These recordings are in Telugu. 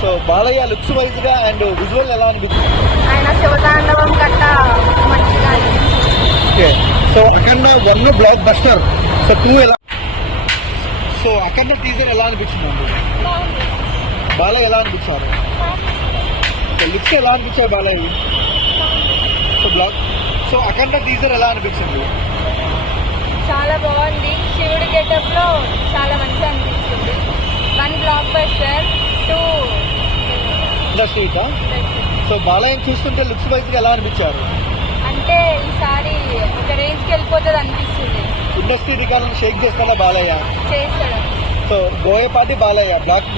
సో బాలయ్య లుక్స్ వైజ్ గా అండ్ విజువల్ ఎలా అనిపిస్తుంది? ఆయన శివతాండవం కట్ట మంచిగా ఓకే. సో అఖండ 1 బ్లాక్ బస్టర్. సో 2 ఎలా? సో అఖండ టీజర్ ఎలా అనిపించింది అండి? బాలయ్య ఎలా అనిపించారు? లుక్స్ ఎలా అనిపించాయి Balayya? So black. So Akhanda teaser ఎలా అనిపించింది? చాలా బాగుంది. శివుడి గెటప్ లో చాలా మంచిగా అనిపించింది. 1 block buster, 2 industry. So Balayya చూస్తుంటే లుక్స్ వైజ్ గా ఎలా అనిపించారు? అంటే ఈసారి ఒక రేంజ్ కి వెళ్ళిపోతుంది అనిపిస్తుంది. ఇండస్ట్రీ రికార్డులను షేక్ చేస్తాడా బాలయ్య? చేస్తాడు. So Boyapati Balayya block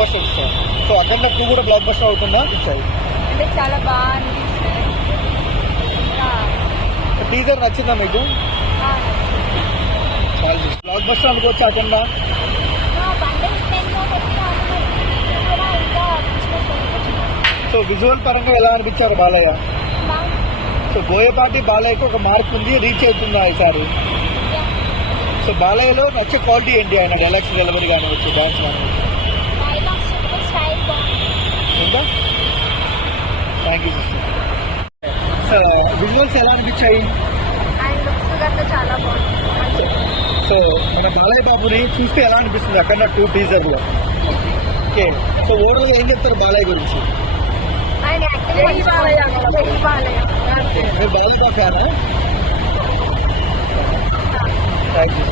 buster ఇస్తారు. సో అఖండ 2 కూడా బ్లాక్ బస్టర్ అవుతుందా? ఇచ్చాయి. అంటే చాలా బాగా అనిపిస్తుంది. టీజర్ నచ్చిందా మీకు? బ్లాక్ బస్టర్ అనుకోవచ్చు అఖండ. సో విజువల్ పరంగా ఎలా అనిపించారు బాలయ్య? సో బోయపాటి బాలయ్యకు ఒక మార్క్ ఉంది, రీచ్ అవుతుందా ఈసారి? సో బాలయ్యలో నచ్చే క్వాలిటీ ఏంటి? ఆయన డైలాగ్స్ డెలివరీ కానివచ్చు, డాన్స్ కానివచ్చు. ఇంకా thank you sister. So visuals ఎలా అనిపించాయి? అండ్ లుక్స్ గట్రా చాలా బాగుంది. సో మన బాలయ్య బాబుని చూస్తే ఎలా అనిపిస్తుంది అక్కడ 2 టీజర్ లో? ఓకే. సో ఓవరాల్ ఏం చెప్తారు బాలయ్య గురించి? ఆయన యాక్టింగ్ బాలయ్య. మీరు బాలయ్య ఫ్యానా? Thank you.